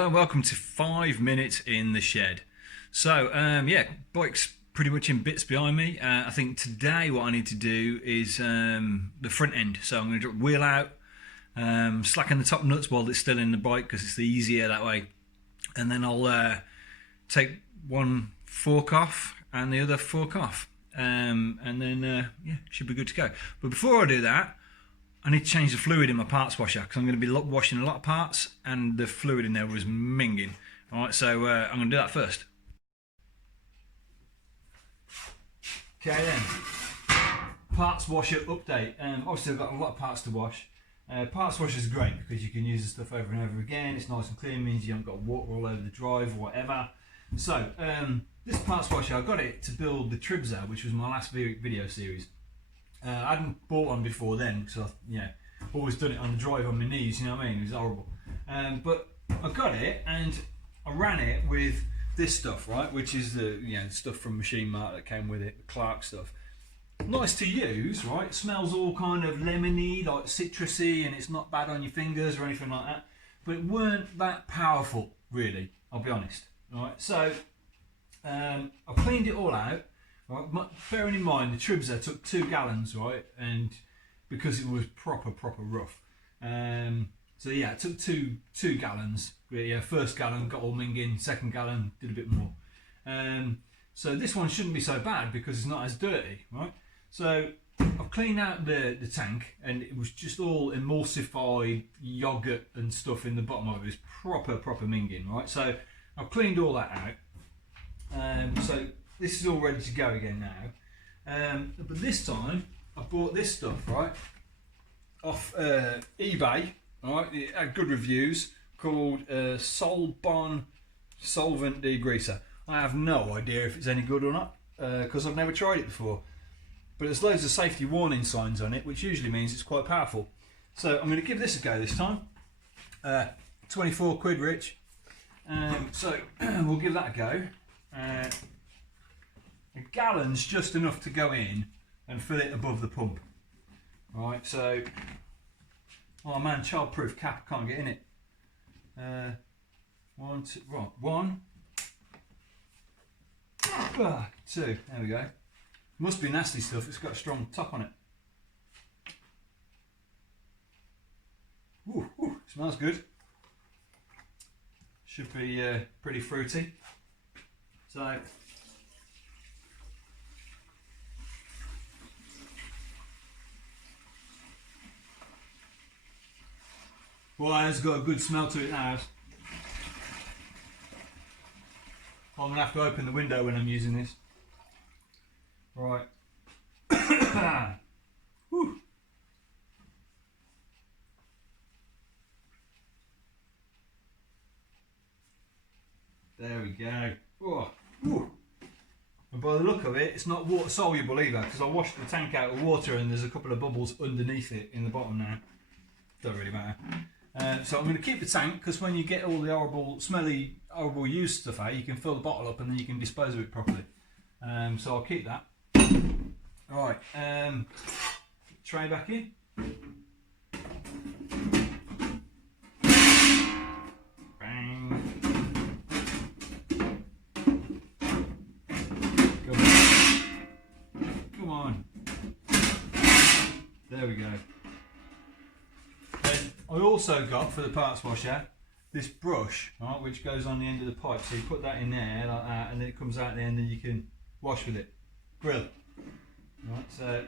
Hello and welcome to 5 minutes in the shed. So yeah, bike's pretty much in bits behind me. I think today what I need to do is the front end. So I'm going to wheel out, slacken the top nuts while it's still in the bike because it's easier that way. And then I'll take one fork off and the other fork off. And then yeah, should be good to go. But before I do that, I need to change the fluid in my parts washer because I'm going to be washing a lot of parts and the fluid in there was minging. Alright, so I'm going to do that first. Okay then, parts washer update. Obviously I've got a lot of parts to wash. Parts washer is great because you can use the stuff over and over again. It's nice and clean, means you haven't got water all over the drive or whatever. So this parts washer, I got it to build the Tribza, which was my last video series. I hadn't bought one before then because I've always done it on the drive on my knees, you know what I mean? It was horrible. But I got it and I ran it with this stuff, right? Which is the stuff from Machine Mart that came with it, the Clark stuff. Nice to use, right? It smells all kind of lemony, like citrusy, and it's not bad on your fingers or anything like that. But it weren't that powerful, really, I'll be honest. Right? So I cleaned it all out. Right, bearing in mind the Tribza took 2 gallons, right, and because it was proper rough. So yeah, it took two gallons. Yeah, first gallon got all minging, second gallon did a bit more. So this one shouldn't be so bad because it's not as dirty, right? So I've cleaned out the tank and it was just all emulsified yogurt and stuff in the bottom of it. It was proper minging, right? So I've cleaned all that out. So this is all ready to go again now. But this time I bought this stuff, right, off eBay. Right, it had good reviews, called Solbon Solvent Degreaser. I have no idea if it's any good or not because I've never tried it before. But there's loads of safety warning signs on it, which usually means it's quite powerful. So I'm going to give this a go this time. 24 quid, Rich. So we'll give that a go. A gallon's just enough to go in and fill it above the pump. Right, so, oh man, childproof cap, can't get in it. 1, 2, right, 1, 2, there we go. Must be nasty stuff, it's got a strong top on it. Ooh, smells good. Should be pretty fruity. So, well, it's got a good smell to it now. I'm going to have to open the window when I'm using this. Right. Whew. There we go. Oh. Whew. And by the look of it, it's not water soluble either because I washed the tank out of water and there's a couple of bubbles underneath it in the bottom now. Don't really matter. So I'm going to keep the tank because when you get all the horrible, smelly, horrible used stuff out, you can fill the bottle up and then you can dispose of it properly. So I'll keep that. Right, tray back in. Bang. Come on. There we go. I also got for the parts washer this brush, right, which goes on the end of the pipe. So you put that in there like that, and then it comes out the end, and you can wash with it. Grill. Right, so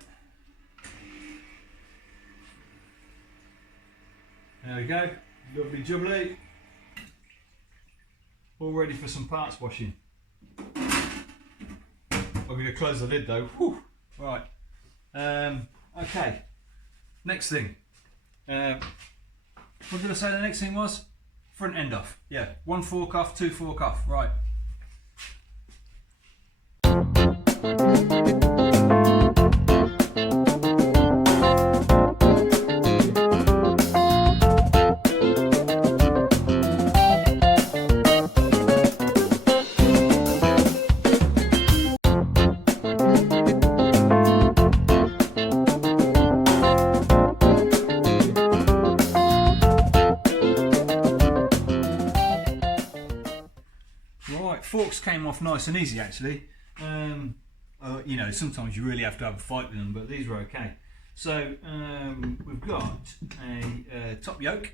there we go. Lovely jubbly. All ready for some parts washing. I'm going to close the lid though. Whew. Right. Okay. Next thing. What did I say the next thing was? Front end off. Yeah, 1 fork off, 2 fork off. Right. yokes came off nice and easy actually. You know, sometimes you really have to have a fight with them, but these were okay. So we've got a top yoke,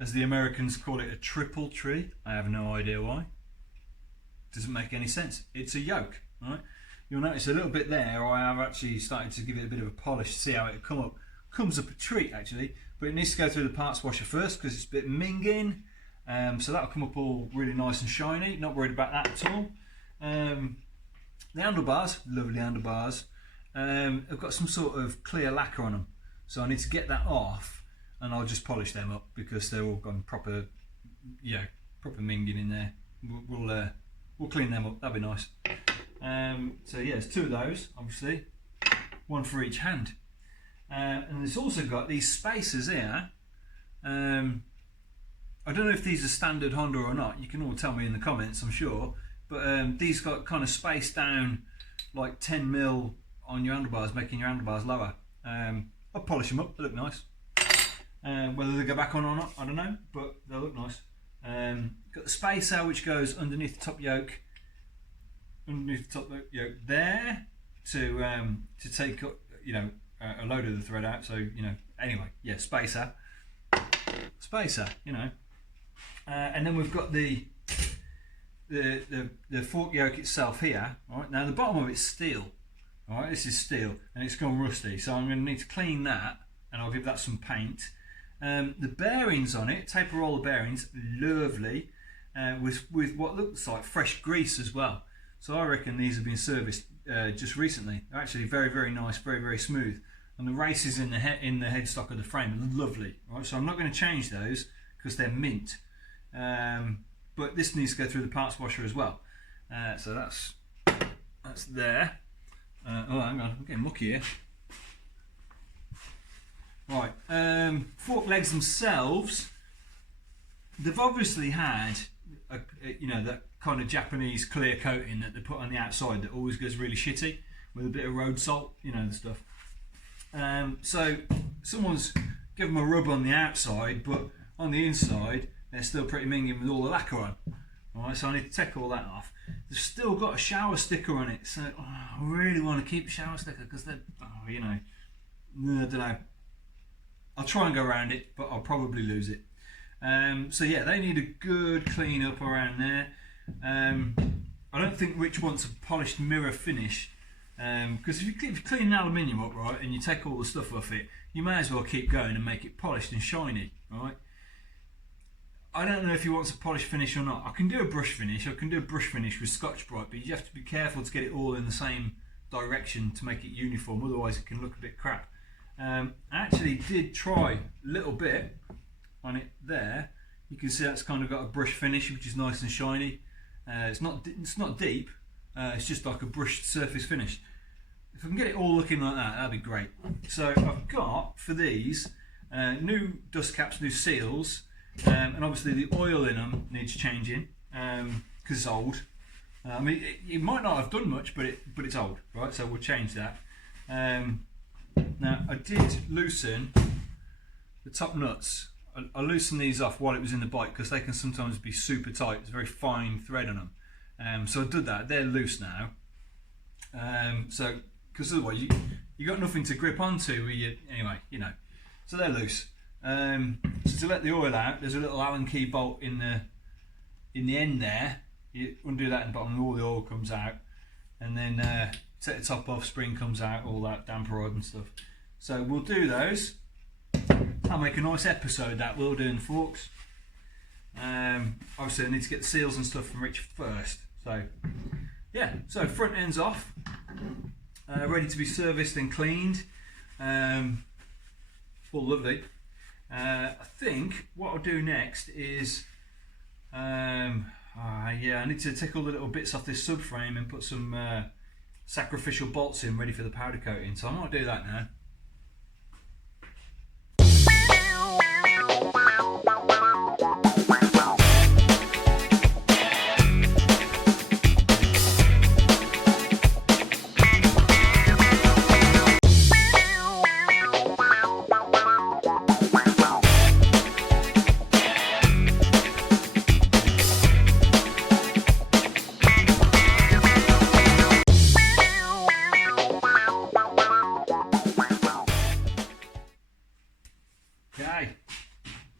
as the Americans call it, a triple tree. I have no idea why. Doesn't make any sense. It's a yoke, right? You'll notice a little bit there. I have actually started to give it a bit of a polish to see how it comes up a treat actually, but it needs to go through the parts washer first because it's a bit minging. So that'll come up all really nice and shiny. Not worried about that at all. The handlebars, lovely handlebars, have got some sort of clear lacquer on them, so I need to get that off, and I'll just polish them up because they're all gone proper, yeah, proper minging in there. We'll clean them up. That'd be nice. So yeah, there's two of those, obviously, one for each hand, and it's also got these spacers here. I don't know if these are standard Honda or not. You can all tell me in the comments, I'm sure. But these got kind of spaced down like 10mm on your handlebars, making your handlebars lower. I'll polish them up, they look nice. Whether they go back on or not, I don't know, but they look nice. Got the spacer which goes underneath the top yoke, there to take, you know, a load of the thread out. So, you know, anyway, yeah, spacer, you know. And then we've got the fork yoke itself here. Right now, the bottom of it's steel. All right, this is steel, and it's gone rusty. So I'm going to need to clean that, and I'll give that some paint. The bearings on it, taper roller bearings, lovely, with what looks like fresh grease as well. So I reckon these have been serviced just recently. They're actually very, very nice, very, very smooth. And the races in the headstock of the frame are lovely. Right, so I'm not going to change those because they're mint. But this needs to go through the parts washer as well. So that's there. Oh, hang on, I'm getting mucky here. Right, fork legs themselves, they've obviously had you know, that kind of Japanese clear coating that they put on the outside that always goes really shitty with a bit of road salt, you know, the stuff. So someone's given them a rub on the outside, but on the inside they're still pretty minging with all the lacquer on. Alright, so I need to take all that off. They've still got a shower sticker on it, so I really want to keep the shower sticker because they're, you know, I don't know. I'll try and go around it, but I'll probably lose it. So yeah, they need a good clean up around there. I don't think Rich wants a polished mirror finish, because if you clean aluminium up, right, and you take all the stuff off it, you may as well keep going and make it polished and shiny, right? I don't know if he wants a polished finish or not. I can do a brush finish. I can do a brush finish with Scotch-Brite, but you have to be careful to get it all in the same direction to make it uniform. Otherwise, it can look a bit crap. I actually did try a little bit on it there. You can see that's kind of got a brush finish, which is nice and shiny. It's not deep. It's just like a brushed surface finish. If I can get it all looking like that, that'd be great. So I've got for these new dust caps, new seals. And obviously the oil in them needs changing because it's old. I mean, it might not have done much, but it's old, right? So we'll change that. Now I did loosen the top nuts. I loosened these off while it was in the bike because they can sometimes be super tight. It's a very fine thread on them. So I did that. They're loose now. So because otherwise you got nothing to grip onto. Anyway, you know. So they're loose. So to let the oil out, there's a little Allen key bolt in the end there. You undo that in the bottom, and all the oil comes out, and then take the top off, spring comes out, all that damper rod and stuff. So we'll do those. I'll make a nice episode that we'll do in forks. Obviously I need to get the seals and stuff from Rich first. So yeah, so front end's off, ready to be serviced and cleaned. All lovely. I think what I'll do next is, yeah, I need to take all the little bits off this subframe and put some sacrificial bolts in ready for the powder coating. So I might do that now.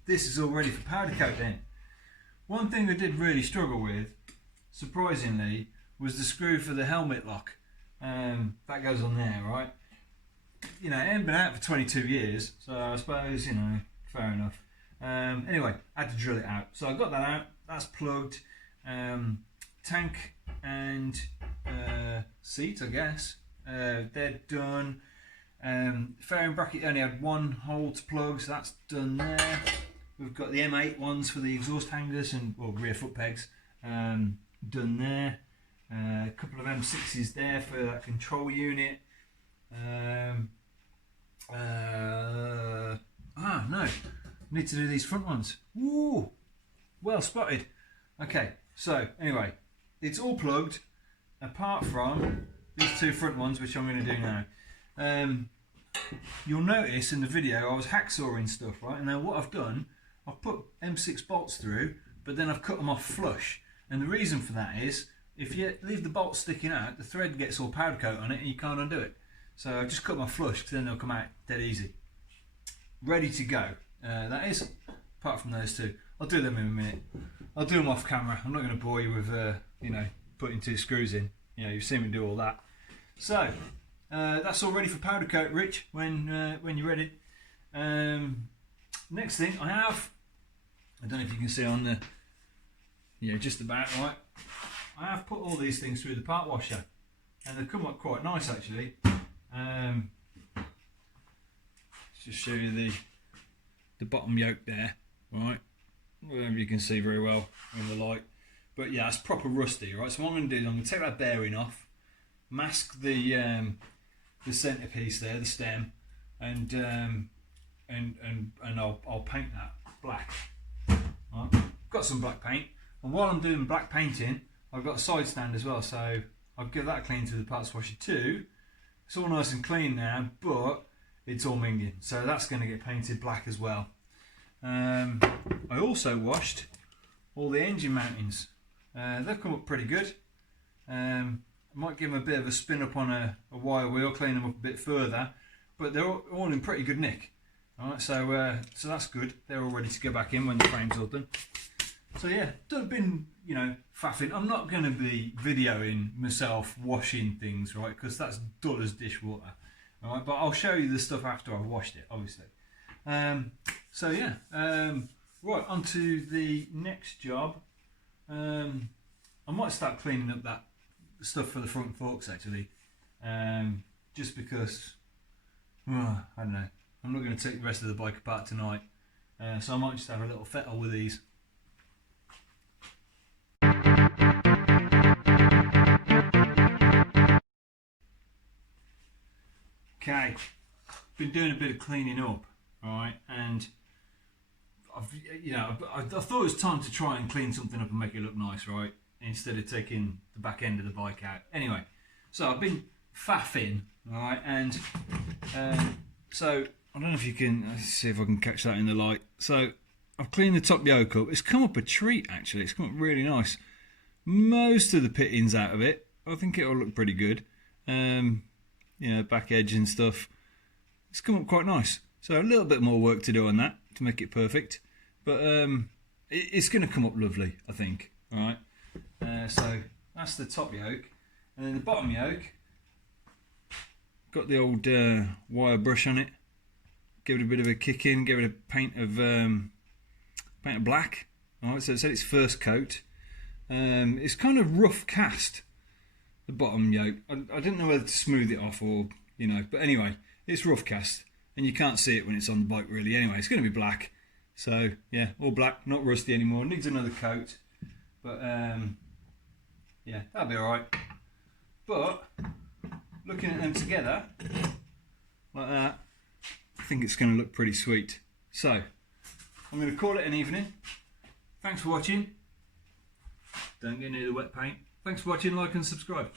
this is all ready for powder coat then. One thing I did really struggle with, surprisingly, was the screw for the helmet lock. That goes on there, right? You know, it ain't been out for 22 years, so I suppose, you know, fair enough. Anyway, I had to drill it out. So I got that out, that's plugged. Tank and seat, I guess, they're done. Fairing bracket only had one hole to plug, so that's done there. We've got the M8 ones for the exhaust hangers and rear foot pegs, done there. A couple of M6s there for that control unit. No, need to do these front ones. Woo, well spotted. Okay, so anyway, it's all plugged apart from these two front ones, which I'm going to do now. You'll notice in the video I was hacksawing stuff, right? And now what I've done, I've put M6 bolts through, but then I've cut them off flush. And the reason for that is, if you leave the bolts sticking out, the thread gets all powder coat on it and you can't undo it. So I've just cut them off flush because then they'll come out dead easy. Ready to go. That is, apart from those two. I'll do them in a minute. I'll do them off camera. I'm not going to bore you with, you know, putting two screws in. You know, you've seen me do all that. So, that's all ready for powder coat, Rich, when you're ready. Next thing I have, I don't know if you can see on the, yeah, just about right. I have put all these things through the part washer, and they've come up quite nice actually. Just show you the bottom yoke there, right? Whatever you can see very well in the light. But yeah, it's proper rusty, right? So what I'm going to do is I'm going to take that bearing off, mask the centerpiece there, the stem, and I'll paint that black. Right? Got some black paint, and while I'm doing black painting, I've got a side stand as well, so I'll give that a clean through the parts washer too. It's all nice and clean now, but it's all minging, so that's going to get painted black as well. I also washed all the engine mountings. They've come up pretty good. I might give them a bit of a spin up on a wire wheel, clean them up a bit further, but they're all in pretty good nick. Alright, so that's good. They're all ready to go back in when the frame's all done. So yeah, I've been, you know, faffing. I'm not going to be videoing myself washing things, right, because that's dull as dishwater. Alright, but I'll show you the stuff after I've washed it, obviously. So yeah, right, on to the next job. I might start cleaning up that stuff for the front forks actually, just because, I don't know, I'm not going to take the rest of the bike apart tonight, so I might just have a little fettle with these. Okay, been doing a bit of cleaning up, alright, and I thought it was time to try and clean something up and make it look nice, right, instead of taking the back end of the bike out. Anyway, so I've been faffing, alright, and so I don't know if you can, let's see if I can catch that in the light. So I've cleaned the top yoke up. It's come up a treat actually, it's come up really nice. Most of the pittings out of it, I think it'll look pretty good. You know, back edge and stuff. It's come up quite nice. So a little bit more work to do on that to make it perfect, but it's going to come up lovely, I think. All right. So that's the top yoke, and then the bottom yoke. Got the old wire brush on it. Give it a bit of a kick in. Give it a paint of black. All right. So it's had its first coat. It's kind of rough cast. The bottom yoke. I didn't know whether to smooth it off or, you know, but anyway, it's rough cast and you can't see it when it's on the bike really anyway. It's going to be black, so yeah, all black, not rusty anymore. Needs another coat, but yeah, that'll be alright. But looking at them together like that, I think it's going to look pretty sweet. So I'm going to call it an evening. Thanks for watching. Don't get near the wet paint. Thanks for watching, like and subscribe.